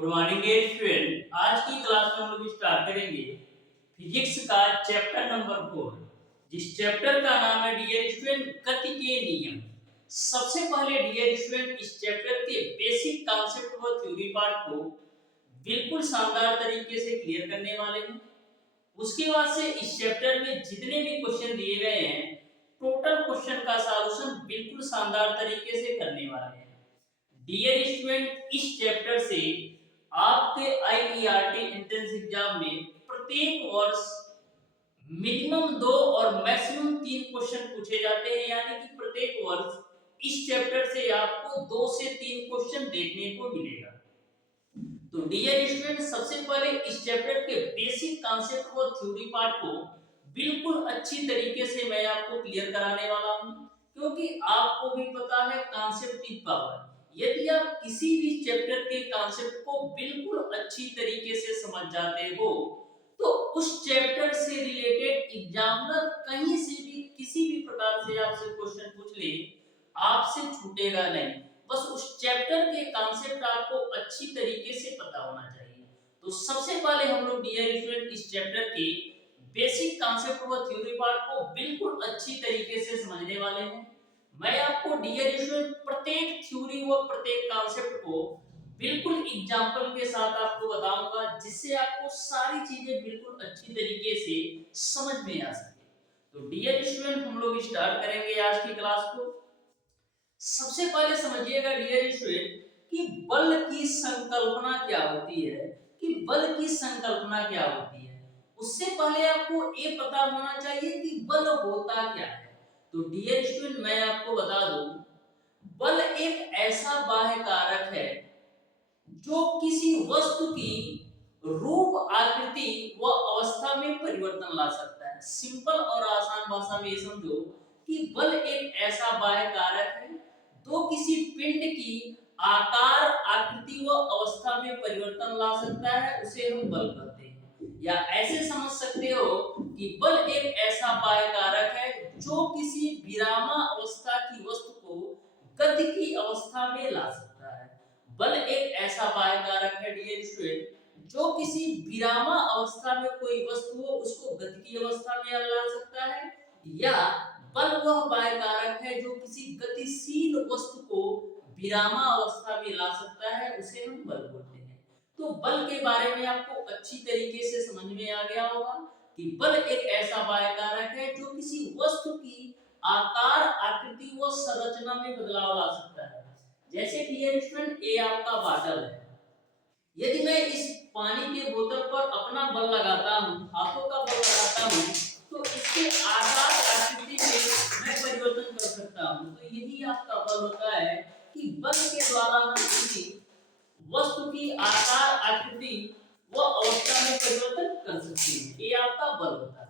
Good morning dear student. आज की class में हम लोग स्टार्ट करेंगे फिजिक्स का चैप्टर नंबर 4, जिस चैप्टर का नाम है डियर स्टूडेंट गति के नियम। सबसे पहले डियर स्टूडेंट इस चैप्टर के बेसिक कॉन्सेप्ट व थ्योरी पार्ट को बिल्कुल शानदार तरीके से क्लियर करने वाले हैं। उसके बाद से इस चैप्टर में जितने भी क्वेश्चन दिए गए हैं, टोटल क्वेश्चन का सॉल्यूशन बिल्कुल शानदार तरीके से करने वाले हैं। डियर स्टूडेंट, इस चैप्टर से आपके आईईआरटी एंट्रेंस एग्जाम में प्रत्येक वर्ष मिनिमम 2 और मैक्सिमम 3 क्वेश्चन पूछे जाते हैं, यानी कि प्रत्येक वर्ष इस चैप्टर से आपको 2 से 3 क्वेश्चन देखने को मिलेगा। तो डियर स्टूडेंट, सबसे पहले इस चैप्टर के बेसिक कॉन्सेप्ट और थ्योरी पार्ट को बिल्कुल अच्छी तरीके से मैं आपको क्लियर कराने वाला हूं, क्योंकि आपको भी पता है कॉन्सेप्ट इज पावर। यदि आप किसी भी चैप्टर के कॉन्सेप्ट को बिल्कुल अच्छी तरीके से समझ जाते हो, तो उस चैप्टर से रिलेटेड एग्जामिनर कहीं से भी किसी भी प्रकार से आपसे क्वेश्चन पूछ ले, आपसे छूटेगा नहीं। बस उस चैप्टर के कॉन्सेप्ट आपको अच्छी तरीके से पता होना चाहिए। तो सबसे पहले हम लोग डियर स्टूडेंट इस चैप्टर के बेसिक कॉन्सेप्ट व थ्योरी पार्ट को बिल्कुल अच्छी तरीके से समझने वाले हैं। मैं आपको डियर स्टूडेंट प्रत्येक थ्योरी व प्रत्येक कॉन्सेप्ट को बिल्कुल एग्जांपल के साथ आपको बताऊंगा, जिससे आपको सारी चीजें बिल्कुल अच्छी तरीके से समझ में आ सके। तो डियर स्टूडेंट, हम लोग स्टार्ट करेंगे आज की क्लास को। सबसे पहले समझिएगा डियर स्टूडेंट कि बल की संकल्पना क्या होती है, कि बल की संकल्पना क्या होती है। उससे पहले आपको ये पता होना चाहिए कि बल होता क्या है। तो डियर स्टूडेंट, मैं आपको बता दूं, बल एक ऐसा बाह्य कारक है जो किसी वस्तु की रूप, आकृति व अवस्था में परिवर्तन ला सकता है। सिंपल और आसान भाषा में समझो कि बल एक ऐसा बाह्य कारक है जो किसी पिंड की आकार, आकृति व अवस्था में परिवर्तन ला सकता है, उसे हम बल कहते हैं। या ऐसे समझ सकते हो कि बल एक ऐसा बाह्य कारक है जो किसी विरामावस्था की वस्तु को गति की अवस्था में ला सकता है। बल एक ऐसा बाह्य कारक है डियर स्टूडेंट जो किसी विरामा अवस्था में कोई वस्तु हो उसको गति की अवस्था में ला सकता है, या बल वह बाह्य कारक है जो किसी गतिशील वस्तु को विरामा अवस्था में ला सकता है, उसे हम बल बोलते हैं। तो बल के बारे में आपको अच्छी तरीके से समझ में आ गया होगा कि बल एक ऐसा बाह्य कारक है जो किसी वस्तु की आकार, आकृति व संरचना में बदलाव ला सकता है। जैसे डियर स्टूडेंट, ये आपका बॉटल है। यदि मैं इस पानी के बोतल पर अपना बल लगाता हूँ, हाथों का बल लगाता हूँ, तो इसके आकार, आकृति में मैं परिवर्तन कर सकता हूँ। तो यही आपका बल होता है कि बल के द्वारा हम किसी वस्तु की आकार, आकृति व अवस्था में परिवर्तन कर सकते हैं। ये आपका बल होता है।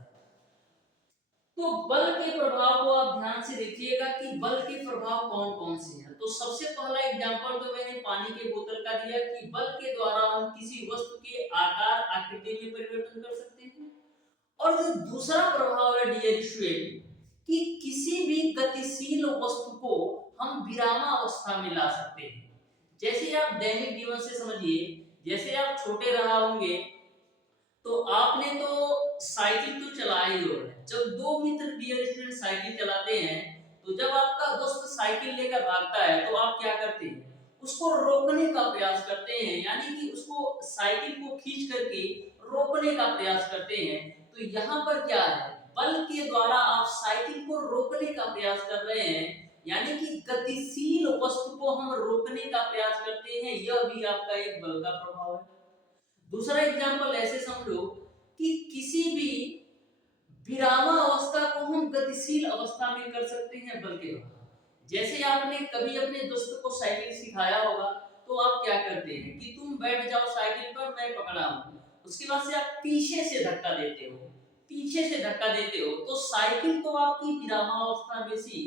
तो बल के प्रभाव को आप ध्यान से देखिएगा कि बल के प्रभाव कौन कौन से हैं। तो सबसे पहला एग्जांपल तो मैंने पानी के बोतल का दिया कि बल के द्वारा हम किसी वस्तु के आकार, आकृति में परिवर्तन कर सकते हैं। और जो दूसरा प्रभाव है डियर स्टूडेंट कि किसी भी गतिशील वस्तु को हम विरामावस्था में ला सकते हैं। जैसे आप दैनिक जीवन से समझिए, जैसे आप छोटे रहा होंगे तो आपने तो साइकिल तो चला ही होगा। जब दो मित्र डियर स्टूडेंट साइकिल चलाते हैं, तो जब आपका दोस्त साइकिल लेकर भागता है तो आप क्या करते हैं, उसको रोकने का प्रयास करते हैं, यानी कि उसको साइकिल को खींच करके रोकने का प्रयास करते हैं। तो यहाँ पर क्या है, बल के द्वारा आप साइकिल को रोकने का प्रयास कर रहे हैं, यानी कि गतिशील वस्तु को हम रोकने का प्रयास करते हैं। यह भी आपका एक बल का प्रभाव है। दूसरा एग्जांपल ऐसे समझो कि किसी भी विरामा अवस्था को हम गतिशील अवस्था में कर सकते हैं बल के द्वारा। जैसे आपने कभी अपने दोस्त को साइकिल सिखाया होगा, तो आप क्या करते हैं कि तुम बैठ जाओ साइकिल पर, मैं पकड़ा हूं। उसके बाद से आप पीछे से धक्का देते हो, पीछे से धक्का देते हो, तो साइकिल तो आपकी विरामावस्था में सी,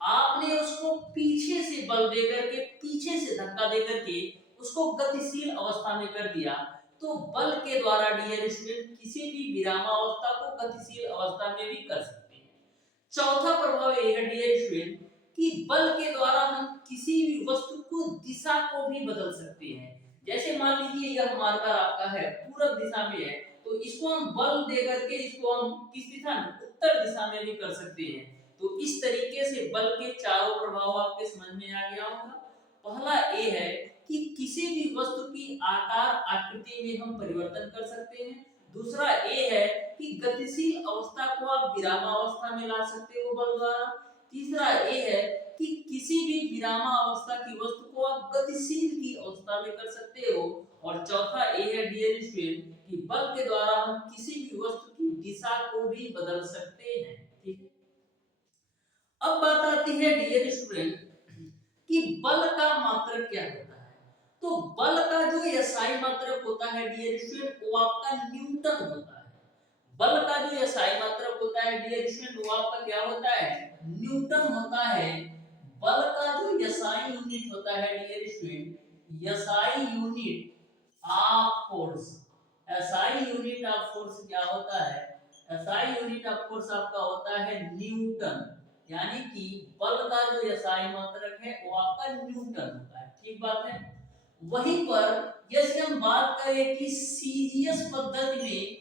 आपने उसको पीछे से बल देकर के, पीछे से धक्का देकर के उसको गतिशील अवस्था में कर दिया। तो बल के द्वारा डियर स्टूडेंट किसी भी विरामावस्था को गतिशील अवस्था में भी कर सकते हैं। चौथा प्रभाव यह है डियर स्टूडेंट कि बल के द्वारा हम किसी भी वस्तु को दिशा को भी बदल सकते हैं। जैसे मान लीजिए यह मार्कर आपका है पूरब दिशा में है, तो इसको हम बल दे करके इसको हम किस दिशा में, उत्तर दिशा में भी कर सकते हैं। तो इस तरीके से बल के चारों प्रभाव आपके समझ में आ गया होगा। पहला ए है कि किसी भी वस्तु की आकार आकृति में हम परिवर्तन कर सकते हैं। दूसरा ए है कि गतिशील अवस्था को आप विरामावस्था में ला सकते हो बल द्वारा। तीसरा ए है कि किसी भी विरामावस्था की वस्तु को आप गतिशील की अवस्था में कर सकते हो। और चौथा ए है डियर स्टूडेंट कि बल के द्वारा हम किसी भी वस्तु की दिशा को भी बदल सकते हैं। ठीक है, अब बात आती है डियर स्टूडेंट कि बल का मात्रक क्या होता है। तो बल का जो एसआई मात्रक होता है डियर स्टूडेंट वो आपका न्यूटन होता है। बल का जो एसआई मात्रक होता है डियर स्टूडेंट वो आपका क्या होता है, न्यूटन होता है। बल का जो एसआई यूनिट होता है dear student, SI unit of force, SI unit of force क्या होता है, एसआई यूनिट ऑफ फोर्स आपका होता है न्यूटन। यानी कि बल का जो एसआई मात्रक है वो आपका न्यूटन होता है। ठीक बात है। वहीं पर यदि हम बात करें कि सीजीएस पद्धति में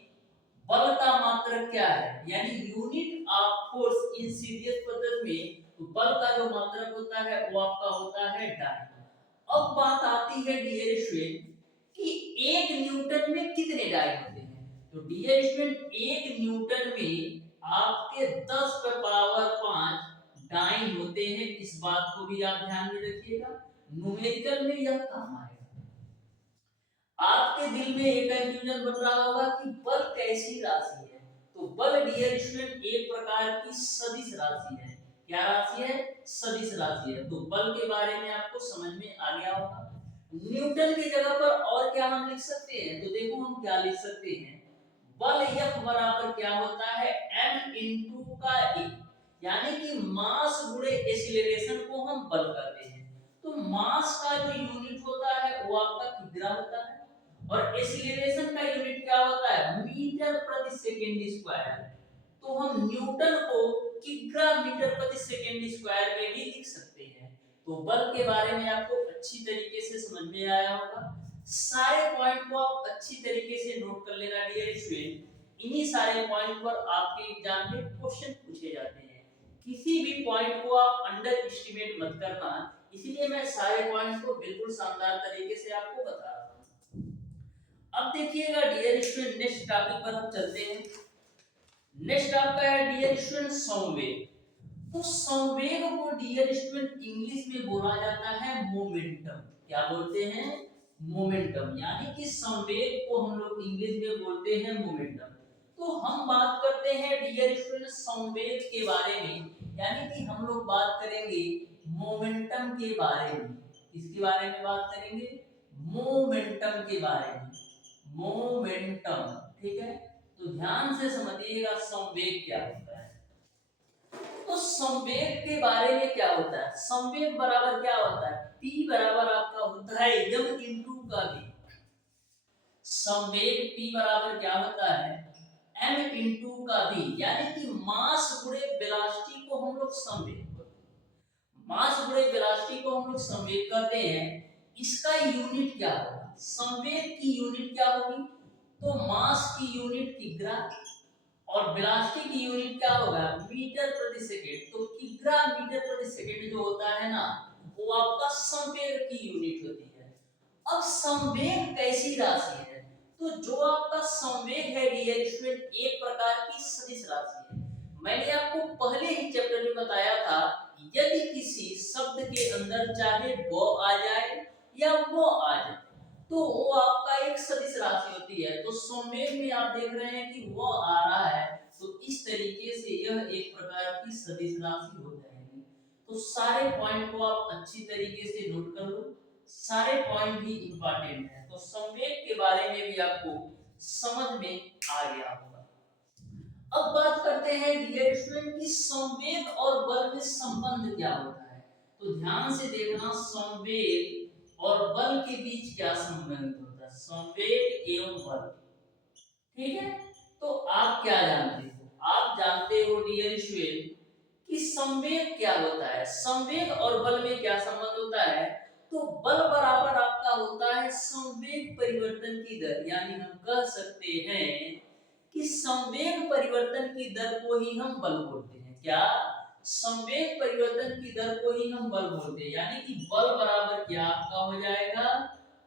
बल का मात्रक क्या है, यानी unit of force in CGS पद्धति में, तो बल का जो मात्रक होता है वो आपका होता है डाई। अब बात आती है डियर स्टूडेंट कि एक न्यूटन में कितने डाई होते हैं। तो डियर स्टूडेंट एक न्यूटन में आपके 10 पे पावर 5 डाई होते हैं। इस बात को भी आप ध्यान में रखिएगा, न्यूमेरिकल में यह काम आएगा। आपके दिल में एक कंफ्यूजन बन रहा होगा कि बल कैसी राशि है। तो बल डियर स्टूडेंट एक प्रकार की सदिश राशि है। क्या राशि है, सदिश राशि है। तो बल के बारे में आपको समझ में आ गया होगा। न्यूटन की जगह पर और क्या हम लिख सकते हैं, तो देखो हम क्या लिख सकते हैं, बल F बराबर क्या होता है, m इंटू का ए, यानी कि मास गुणे एक्सीलरेशन को हम बल कहते हैं। तो मास का जो यूनिट होता है वो आपका किग्रा होता है, और एक्सीलरेशन का यूनिट क्या होता है, मीटर प्रति सेकंड स्क्वायर। तो हम न्यूटन को किग्रा मीटर प्रति सेकंड स्क्वायर में भी लिख सकते हैं। तो बल के बारे में आपको अच्छी तरीके से समझ में आया होगा। सारे पॉइंट को आप अच्छी तरीके से नोट कर लेना डियर स्टूडेंट। इन्हीं सारे पॉइंट पर आपके एग्जाम में क्वेश्चन पूछे जाते हैं। किसी भी पॉइंट को आप अंडर एस्टिमेट मत करना, इसलिए मैं सारे पॉइंट को बिल्कुल शानदार तरीके से आपको बता रहा हूं। अब देखिएगा डियर स्टूडेंट, नेक्स्ट टॉपिक पर हम चलते हैं। नेक्स्ट आपका है डियर स्टूडेंट संवेग। तो संवेग को डियर स्टूडेंट इंग्लिश में बोला जाता है मोमेंटम। क्या बोलते हैं, मोमेंटम। यानी कि संवेग को हम लोग इंग्लिश में बोलते हैं मोमेंटम। तो हम बात करते हैं डियर स्टूडेंट संवेग के बारे में, यानी कि हम लोग बात करेंगे मोमेंटम के बारे में। किसके बारे में बात करेंगे, मोमेंटम के बारे में, मोमेंटम। ठीक है, तो ध्यान से समझिएगा संवेग क्या होता है। तो संवेग के बारे में क्या होता है, संवेग बराबर क्या होता है, p बराबर आपका होता है m इंटू का v। संवेग p बराबर क्या होता है, m इंटू का v, यानी कि मास गुणे वेलोसिटी को हम लोग संवेग, मास गुणे वेलोसिटी को हम लोग संवेग कहते हैं। इसका यूनिट क्या होगा, संवेग की यूनिट क्या होगी, तो मास की यूनिट किग्रा और वेलोसिटी की यूनिट क्या होगा, मीटर प्रति सेकंड। तो किग्रा मीटर प्रति सेकंड जो होता है ना, वो आपका संवेग की यूनिट होती है। अब संवेग कैसी राशि है, तो जो आपका संवेग है डियर स्टूडेंट एक प्रकार की सदिश राशि है। मैंने आपको पहले ही चैप्टर में बताया था, यदि किसी शब्द के अंदर चाहे वो आ जाए या वो आ जाए, तो वो आपका एक सदिश राशि होती है। तो संवेग में आप देख रहे हैं कि वो आ रहा है, तो इस तरीके से यह एक प्रकार की सदिश राशि हो जाएगी। तो सारे पॉइंट को आप अच्छी तरीके से नोट कर लो, सारे पॉइंट भी इंपॉर्टेंट है। तो संवेग के बारे में भी आपको समझ में आ गया होगा। अब बात करते हैं डियर स्टूडेंट कि संवेग और बल में संबंध क्या होता है। तो ध्यान से देखना, संवेग और बल के बीच क्या संबंध होता है, संवेग एवं बल। ठीक है, तो आप क्या जानते हो, आप जानते हो डियर स्टूडेंट कि संवेग क्या होता है, संवेग और बल में क्या संबंध होता है। तो बल बराबर आपका होता है संवेग परिवर्तन की दर, यानी हम कह सकते हैं कि संवेग परिवर्तन की दर को ही हम बल बोलते हैं। क्या? संवेग परिवर्तन की दर को ही हम बल बोलते हैं, यानी कि बल बराबर क्या आपका हो जाएगा,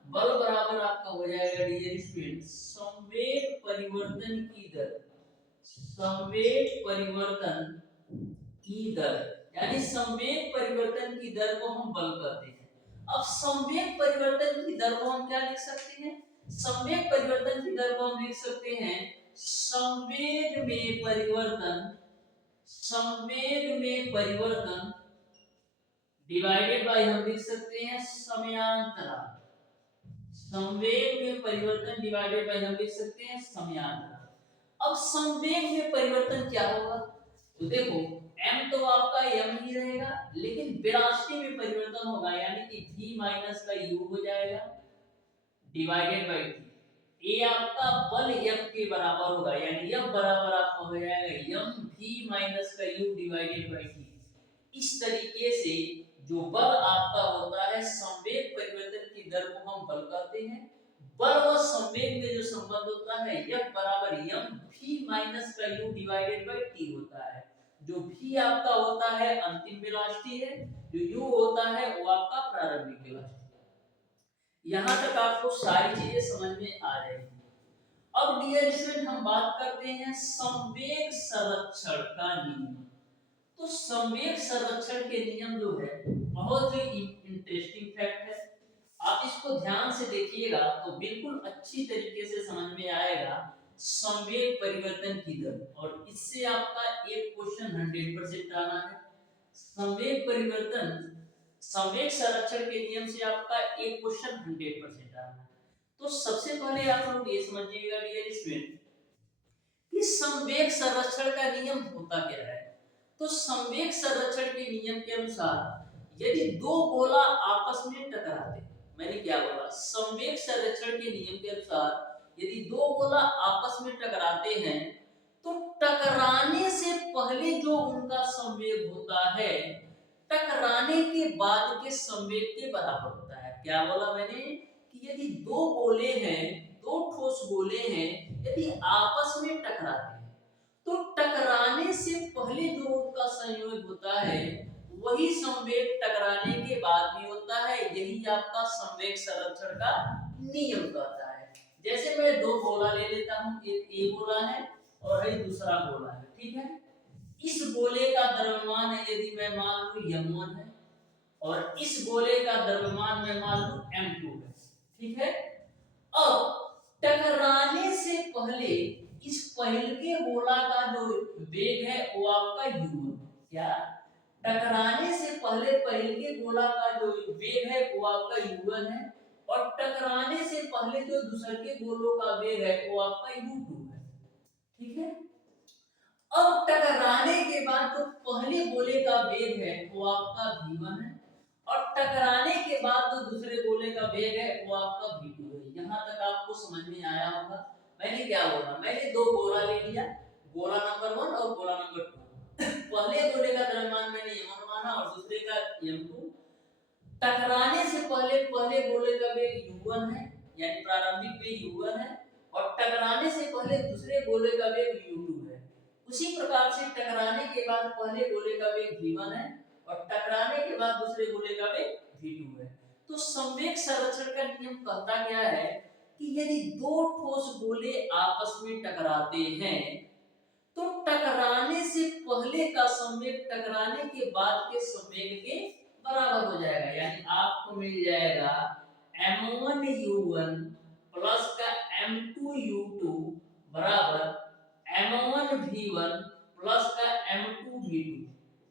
बल बराबर आपका हो जाएगा डियर स्टूडेंट संवेग परिवर्तन की दर, संवेग परिवर्तन की दर, यानी संवेग परिवर्तन की दर को हम बल कहते हैं। अब संवेग परिवर्तन की दर को हम क्या लिख सकते हैं? संवेग परिवर्तन की दर को हम लिख सकते हैं संवेग में परिवर्तन, संवेग में परिवर्तन डिवाइडेड बाय हम लिख सकते हैं समयांतराल, संवेग में परिवर्तन डिवाइडेड बाय हम लिख सकते हैं समयांतराल। अब संवेग में परिवर्तन क्या होगा? तो देखो m तो आपका m ही रहेगा, लेकिन वेलोसिटी में परिवर्तन होगा, यानी कि v माइनस का u हो जाएगा डिवाइडेड बाय t। ये आपका बल F के बराबर होगा, यानी F बराबर आपका हो जाएगा mv माइनस का u डिवाइडेड बाय t। इस तरीके से जो बल आपका होता है संवेग परिवर्तन की दर को हम बल कहते हैं। बल और संवेग में जो संबंध होता है F बराबर mv माइनस का u डिवाइडेड बाय t होता है। जो v आपका होता है अंतिम वेलोसिटी है, जो u होता है वो आपका प्रारंभिक वेलोसिटी। यहाँ तक आपको सारी चीजें समझ में आ जाएगी। अब डियर स्टूडेंट हम बात करते हैं संवेग संरक्षण का नियम। तो संवेग संरक्षण के नियम जो है बहुत ही इंटरेस्टिंग फैक्ट है। आप इसको ध्यान से देखिएगा तो बिल्कुल अच्छी तरीके से समझ में आएगा संवेग परिवर्तन की दर, और इससे आपका एक क्वेश्चन 100% आना है। संवेग परिवर्तन, संवेग संरक्षण के नियम से आपका एक क्वेश्चन 100% आना है। तो सबसे पहले आप लोग ये समझिएगा डियर स्टूडेंट कि संवेग संरक्षण का नियम होता क्या है। तो संवेग संरक्षण के नियम के अनुसार यदि दो गोला आपस में टकराते, मैंने क्या बोला, संवेग संरक्षण के नियम के अनुसार यदि दो गोला आपस में टकराते हैं तो टकराने से पहले जो उनका संवेग होता है टकराने के बाद के संवेग के बराबर होता है। क्या बोला मैंने कि यदि दो गोले हैं, दो ठोस गोले हैं, यदि आपस में टकराते हैं तो टकराने से पहले जो उनका संयोग होता है वही संवेग टकराने के बाद भी होता है। यही आपका संवेग संरक्षण का नियम कहता है। जैसे मैं दो गोला ले लेता हूं, एक ए गोला है और एक दूसरा गोला है, ठीक है। इस गोले का द्रव्यमान यदि मैं मान लूं m1 है और इस गोले का द्रव्यमान मैं मान लूं m2 है, ठीक है। अब टकराने से पहले इस पहले गोला का जो वेग है वो आपका u1, क्या टकराने से पहले गोला का जो वेग है वो आपका u1 है, और टकराने से पहले जो दूसरे के गोलों का वेग है वो आपका u2 है, ठीक है। अब टकराने के बाद जो पहले गोले का वेग है वो आपका v1 है, और टकराने के बाद जो दूसरे गोले का वेग है वो आपका v2 है। यहाँ तक आपको समझ में आया होगा। मैंने क्या बोला, मैंने दो गोला ले लिया, गोला नंबर 1 और गोला नंबर 2। पहले गोले का द्रव्यमान मैंने m1 माना और दूसरे का m2। टकराने से पहले पहले गोले का वेग u1 है, यानी प्रारंभिक वेग u1 है, और टकराने से पहले दूसरे गोले का वेग u2 है। उसी प्रकार से टकराने के बाद पहले गोले का वेग v1 है और टकराने के बाद दूसरे गोले का वेग v2 है। तो संवेग संरक्षण का नियम कहता क्या है कि यदि दो ठोस गोले आपस में टकराते हैं तो टकराने से पहले का संवेग टकराने के बाद के संवेग के बराबर हो जाएगा, यानी आपको मिल जाएगा m1u1 प्लस का m2u2 बराबर m1v1 प्लस का m2v2।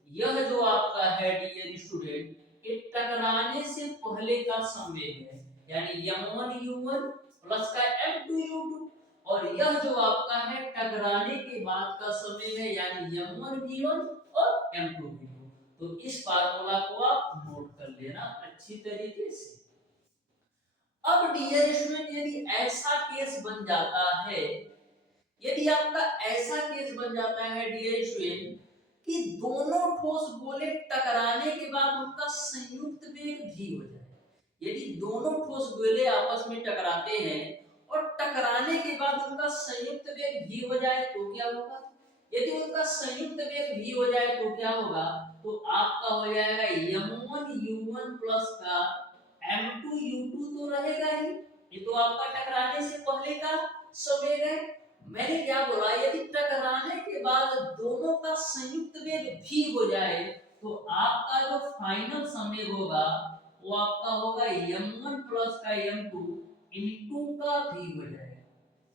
यह जो आपका है डियर स्टूडेंट ये टकराने से पहले का संवेग है, यानी m1u1 प्लस का m2u2, और यह जो आपका है टकराने के बाद का संवेग है, यानी m1v1 और m2v2। तो इस फार्मूला को आप नोट कर लेना अच्छी तरीके से। अब डियर स्टूडेंट यदि ऐसा केस बन जाता है, यदि आपका ऐसा केस बन जाता है डियर स्टूडेंट कि दोनों ठोस गोले टकराने के बाद उनका संयुक्त वेग v हो जाए, यदि दोनों ठोस गोले आपस में टकराते हैं और टकराने के बाद उनका संयुक्त वेग v हो जाए तो क्या होगा? यदि उनका संयुक्त वेग v हो जाए तो क्या होगा? तो आपका हो जाएगा m1u1 प्लस का m2u2 तो रहेगा ही, ये तो आपका टकराने से पहले का संवेग है। मैंने क्या बोला, यदि टकराने के बाद दोनों का संयुक्त वेग v हो जाए तो आपका जो फाइनल संवेग होगा वो आपका होगा m1 प्लस का m2 इनटू का v हो जाएगा।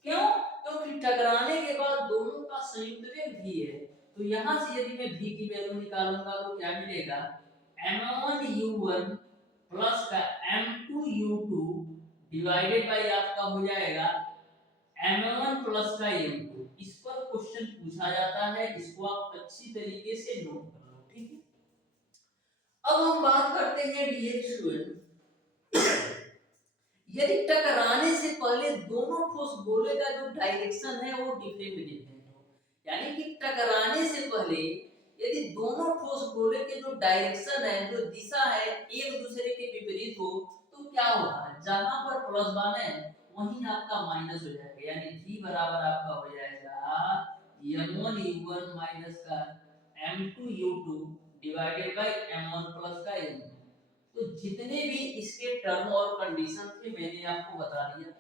क्यों? क्योंकि टकराने के बाद दोनों का संयुक्त वेग v है, तो यहां से यदि मैं v की वैल्यू निकालूंगा तो क्या मिलेगा, m1u1 प्लस का m2u2 डिवाइडेड बाय आपका हो जाएगा m1 प्लस का m2। इस पर क्वेश्चन पूछा जाता है, इसको आप अच्छी तरीके से नोट कर लो, ठीक है। अब हम बात करते हैं डियर स्टूडेंट, यदि टकराने से पहले दोनों ठोस गोले का जो डायरेक्शन है वो डिफरेंट हो, यानी कि टकराने से पहले यदि दोनों ठोस गोले के जो डायरेक्शन है, जो दिशा है, एक दूसरे के विपरीत हो तो क्या होगा, जहां पर प्लस वन है वहीं आपका माइनस हो जाएगा, यानी v बराबर आपका हो जाएगा m1u1 माइनस का m2u2 divided by m1 plus का m2। तो जितने भी इसके टर्म और कंडीशन थे मैंने आपको बता दिया,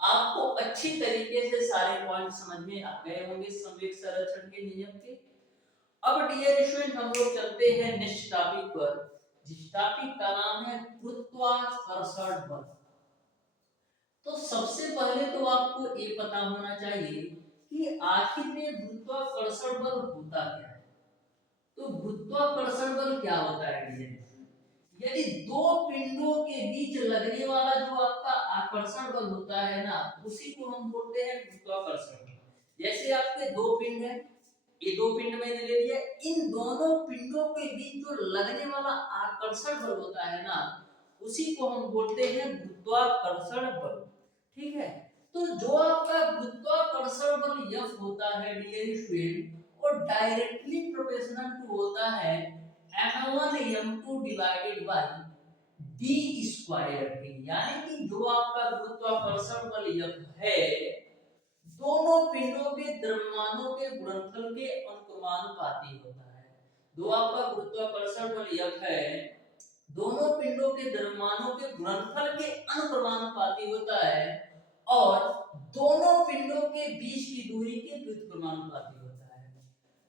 आपको अच्छी तरीके से सारे पॉइंट समझ में आ गए होंगे संवेग संरक्षण के नियम के। अब डियर स्टूडेंट हम लोग चलते हैं नेक्स्ट टॉपिक पर, जिस टॉपिक का नाम है गुरुत्वाकर्षण बल। तो सबसे पहले तो आपको ये पता होना चाहिए कि आखिर में गुरुत्वाकर्षण बल होता क्या है। तो गुरुत्वाकर्षण बल क्या होता है डियर, यदि दो पिंडों के बीच लगने वाला जो आपका आकर्षण बल होता है ना, उसी को हम बोलते हैं गुरुत्वाकर्षण बल। जैसे आपके दो पिंड हैं, ये दो पिंड मैंने ले लिया, इन दोनों पिंडों के बीच जो लगने वाला आकर्षण बल होता है ना, उसी को हम बोलते हैं गुरुत्वाकर्षण बल, ठीक है। तो जो आपका गुरुत्वाकर्षण बल F होता है डियर स्टूडेंट, और डायरेक्टली प्रोपोर्शनल टू होता है m1 m2 divided by d square के, यानी कि जो आपका गुरुत्वाकर्षण बल F है दोनों पिंडों के द्रव्यमानों के गुणनफल के अनुक्रमानुपाती होता है। जो आपका गुरुत्वाकर्षण बल F है दोनों पिंडों के द्रव्यमानों के गुणनफल के अनुक्रमानुपाती होता है और दोनों पिंडों के बीच की दूरी के व्युत्क्रमानुपाती होता है।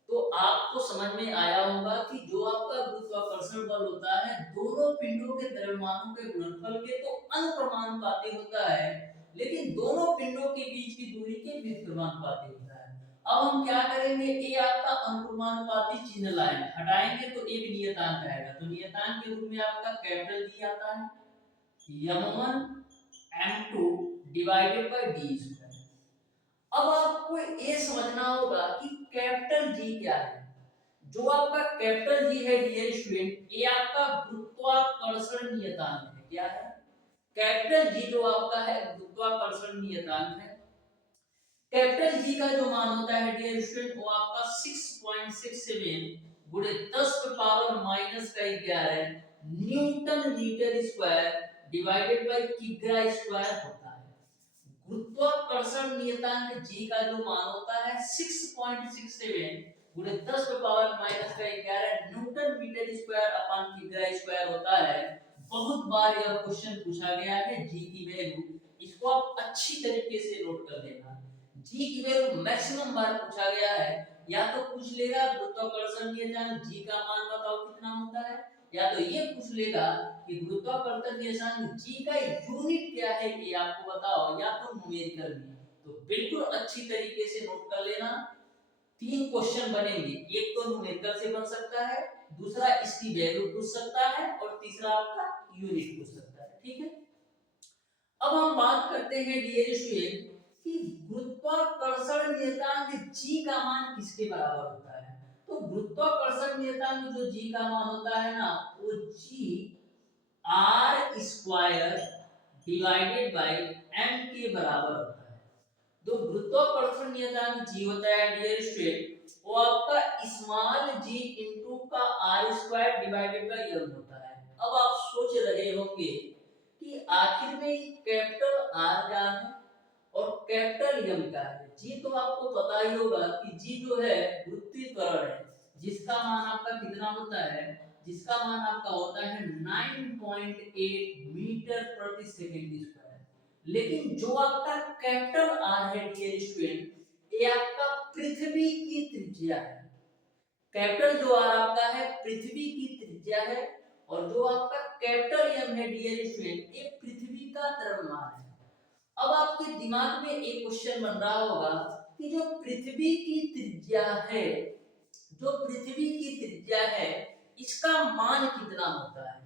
तो आपको समझ में आया होगा कि जो आपका गुरुत्वाकर्षण बल होता है दोनों पिंडों के द्रव्यमानों के गुणनफल के तो अनुक्रमानुपाती होता है, लेकिन दोनों पिंडों के बीच की दूरी के व्युत्क्रमानुपाती होता है। अब हम क्या करेंगे, ये आपका अनुक्रमानुपाती चिन्ह लाइन हटाएंगे तो एक नियतांक आएगा, तो नियतांक के रूप में आपका कैपिटल जी आता है m1 m2 divided by d square. अब आपको ये समझना होगा कि कैपिटल जी क्या है। जो आपका कैपिटल जी है डियर स्टूडेंट, ये आपका गुरुत्वाकर्षण नियतांक है। क्या है? कैपिटल जी जो आपका है गुरुत्वाकर्षण नियतांक है। कैपिटल जी का जो मान होता है डियर स्टूडेंट वो आपका 6.67 गुणे 10 पे पावर माइनस का 11 newton metre square divided by किग्रा स्क्वायर होता है। गुरुत्वाकर्षण नियतांक जी का जो मान होता है 6.67 गुणे 10 पे पावर माइनस का 11 न्यूटन मीटर स्क्वायर अपॉन किग्रा स्क्वायर होता है। बहुत बार यह क्वेश्चन पूछा गया है जी की वैल्यू, इसको आप अच्छी तरीके से नोट कर लेना। जी की वैल्यू मैक्सिमम बार पूछा गया है, या तो पूछ लेगा गुरुत्वाकर्षण नियतांक जी का मान बताओ कितना होता है, या तो ये पूछ लेगा कि गुरुत्वाकर्षण नियतांक जी का यूनिट क्या है ये आपको बताओ, या तो न्यूमेरिकल में। तो बिल्कुल अच्छी तरीके से नोट कर लेना। तीन क्वेश्चन बनेंगे, एक तो न्यूमेरिकल से बन सकता है, दूसरा इसकी वैल्यू पूछ सकता है और तीसरा आपका यूनिट पूछ सकता है, ठीक है। अब हम बात करते हैं डियर स्टूडेंट कि गुरुत्वाकर्षण नियतांक जी का मान किसके बराबर होता है। तो गुरुत्वाकर्षण नियतांक जो जी का मान होता है ना, वो G R square divided by M के बराबर होता है। जो गुरुत्वाकर्षण नियतांक जी होता है डियर स्टूडेंट, वो आपका स्मॉल जी इनटू का R square divided by M होता है। अब आप सोच रहे होंगे आखिर में कैपिटल आर क्या है और कैपिटल एम क्या है। जी तो आपको पता ही होगा कि जी जो है गुरुत्वीय त्वरण है, जिसका मान आपका कितना होता है, जिसका मान आपका होता है 9.8 मीटर प्रति सेकंड स्क्वायर। लेकिन जो आपका कैपिटल आर है डियर स्टूडेंट, ये आपका पृथ्वी की त्रिज्या है। कैपिटल जो आर आपका है पृथ्वी की त्रिज्या है, और जो आपका कैपिटल एम है डियर स्टूडेंट, ये पृथ्वी का द्रव्यमान है। अब आपके दिमाग में एक क्वेश्चन बन रहा होगा कि जो पृथ्वी की त्रिज्या है, जो पृथ्वी की त्रिज्या है, इसका मान कितना होता है।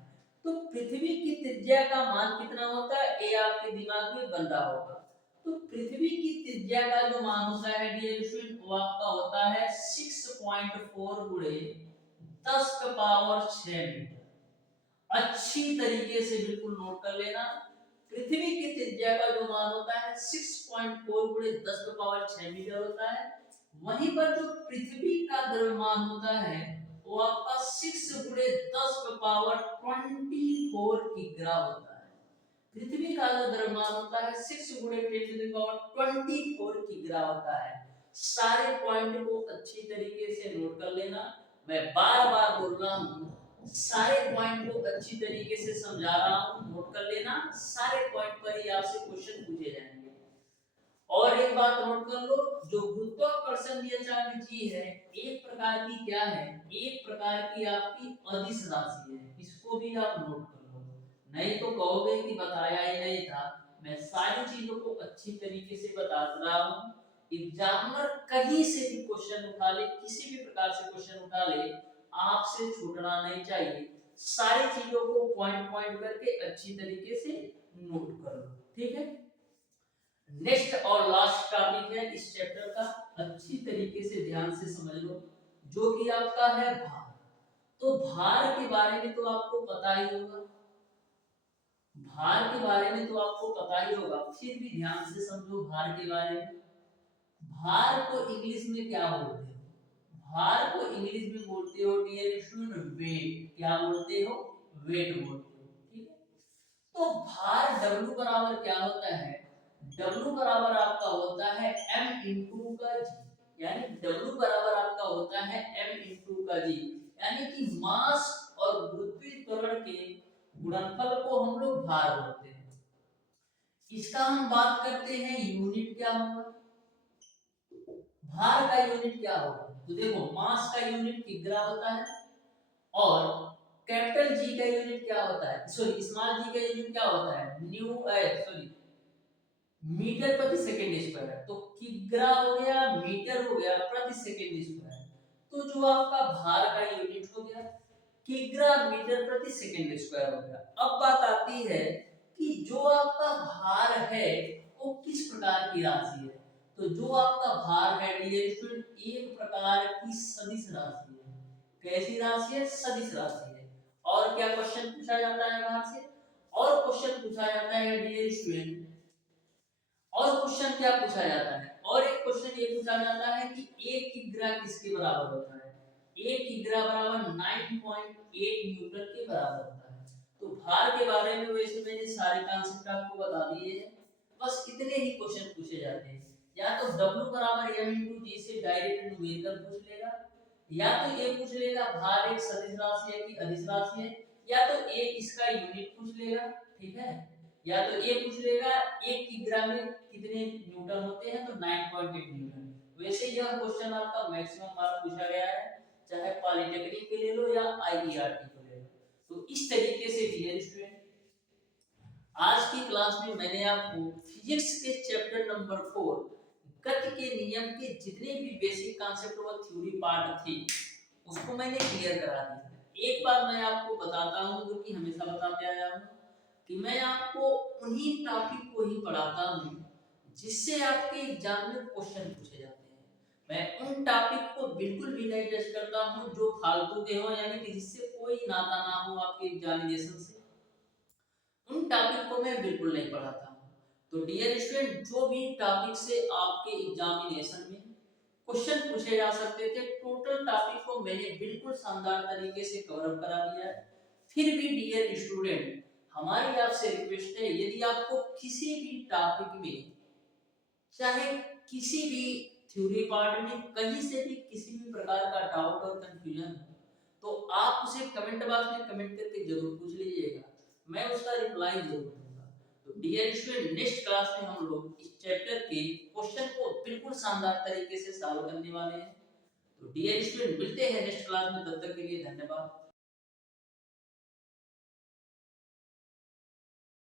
तो पृथ्वी की त्रिज्या का मान कितना होता है, ये आपके दिमाग में बन रहा होगा। तो पृथ्वी की त्रिज्या का जो मान होता है डियर स्टूडेंट, वो आपका होता है 6.4 गुणे 10 का पावर 6 मीटर। अच्छी तरीके से बिल्कुल नोट कर लेना, पृथ्वी की त्रिज्या का जो मान होता है 6.4 गुणे 10 का पावर 6 मीटर होता है। वहीं पर जो पृथ्वी का द्रव्यमान होता है वो आपका 6 गुणे 10 का पावर 24 किग्रा होता है। पृथ्वी का जो द्रव्यमान होता है 6 गुणे 10 टू द पावर 24 किग्रा होता है। सारे पॉइंट को अच्छी तरीके से नोट कर लेना, मैं बार बार बोल रहा हूँ, सारे पॉइंट को अच्छी तरीके से समझा रहा हूँ, नोट कर लेना। सारे पॉइंट पर ही आपसे क्वेश्चन पूछे जाएंगे। और एक बात नोट कर लो, जो गुरुत्वाकर्षण चार्ज जी है, एक प्रकार की क्या है, एक प्रकार की आपकी अदिश राशि है। इसको भी आप नोट कर लो, नहीं तो कहोगे कि बताया ही नहीं था। मैं सारी चीजों को अच्छी तरीके से बता रहा हूँ। एग्जामिनर कहीं से भी क्वेश्चन उठा ले, किसी भी प्रकार से क्वेश्चन उठा ले, आपसे छूटना नहीं चाहिए। सारी चीजों को पॉइंट पॉइंट करके अच्छी तरीके से नोट कर लो, ठीक है। नेक्स्ट और लास्ट टॉपिक है इस चैप्टर का, अच्छी तरीके से ध्यान से समझ लो, जो कि आपका है भार। तो भार के बारे में तो आपको पता ही होगा, भार के बारे में तो आपको पता ही होगा, फिर भी ध्यान से समझो भार के बारे में। भार को इंग्लिश में क्या बोलते हो, भार को इंग्लिश में बोलते हो डियर स्टूडेंट वेट। क्या बोलते हो, वेट बोलते हो, ठीक है। तो भार W बराबर क्या होता है, W बराबर आपका होता है m इंटू का जी, यानी W बराबर आपका होता है m इंटू का जी, यानी कि मास और गुरुत्वीय त्वरण के गुणनफल को हम लोग भार बोलते हैं। इसका हम बात करते हैं यूनिट क्या होगा, भार का यूनिट क्या होगा। तो देखो मास का यूनिट किग्रा होता है, और कैपिटल जी का यूनिट क्या होता है, सॉरी स्मॉल जी का यूनिट क्या होता है, मीटर प्रति सेकंड स्क्वायर। तो किग्रा हो गया, मीटर हो गया, प्रति सेकंड स्क्वायर। तो जो आपका भार का यूनिट हो गया किग्रा मीटर प्रति सेकंड स्क्वायर हो गया। अब बात आती है कि जो आपका भार है वो किस प्रकार की राशि है। तो जो आपका भार है डियर स्टूडेंट, एक प्रकार की सदिश राशि है। कैसी राशि है, सदिश राशि है। और क्या क्वेश्चन पूछा जाता है बाहर से, और क्वेश्चन पूछा जाता है डियर स्टूडेंट, और क्वेश्चन क्या पूछा जाता है, और एक क्वेश्चन ये पूछा जाता है कि एक किग्रा किसके बराबर होता है। एक किग्रा बराबर 9.8 न्यूटन के बराबर होता है। तो भार के बारे में वैसे मैंने सारे कॉन्सेप्ट आपको बता दिए हैं, बस इतने ही क्वेश्चन पूछे जाते हैं। या तो W बराबर m इंटू जी से डायरेक्ट न्यूमेरिकल पूछ लेगा, या तो ये पूछ लेगा भार एक सदिश राशि है कि अदिश राशि है, या तो ये इसका यूनिट पूछ लेगा, ठीक है। या तो ये पूछ लेगा एक किग्रा में कितने न्यूटन होते हैं, तो 9.8 न्यूटन। वैसे यह क्वेश्चन आपका मैक्सिमम बार पूछा गया है, चाहे पॉलिटेक्निक के ले लो या आईईआरटी को ले लो। तो इस तरीके से डियर स्टूडेंट, आज की क्लास में मैंने आपको फिजिक्स के चैप्टर नंबर 4 गति के नियम के जितने भी बेसिक कॉन्सेप्ट और थ्योरी पार्ट थे उसको मैंने क्लियर करा दिया। एक बार मैं आपको बताता हूं, जो कि हमेशा बताते आया हूं, कि मैं आपको उन्हीं टॉपिक को ही पढ़ाता हूं जिससे आपके एग्जाम में क्वेश्चन पूछे जाते हैं। मैं उन टॉपिक को बिल्कुल भी नहीं टच करता हूं जो फालतू के हो, यानी कि जिससे कोई नाता ना हो आपके एग्जामिनेशन से, उन टॉपिक को मैं बिल्कुल नहीं पढ़ाता हूं। तो डियर स्टूडेंट, जो भी टॉपिक से आपके एग्जामिनेशन में क्वेश्चन पूछे जा सकते थे, टोटल टॉपिक को मैंने बिल्कुल शानदार तरीके से कवर अप करा दिया है। फिर भी डियर स्टूडेंट, हमारी आपसे रिक्वेस्ट है, यदि आपको किसी भी टॉपिक में, चाहे किसी भी थ्योरी पार्ट में, कहीं से भी किसी भी प्रकार का डाउट और कंफ्यूजन हो, तो आप उसे कमेंट बॉक्स में कमेंट करके जरूर पूछ लीजिएगा, मैं उसका रिप्लाई जरूर दूंगा। तो डियर स्टूडेंट, नेक्स्ट क्लास में हम लोग इस चैप्टर के क्वेश्चन को बिल्कुल शानदार तरीके से सॉल्व करने वाले हैं। तो डियर स्टूडेंट, मिलते हैं नेक्स्ट क्लास में, तब तक के लिए धन्यवाद।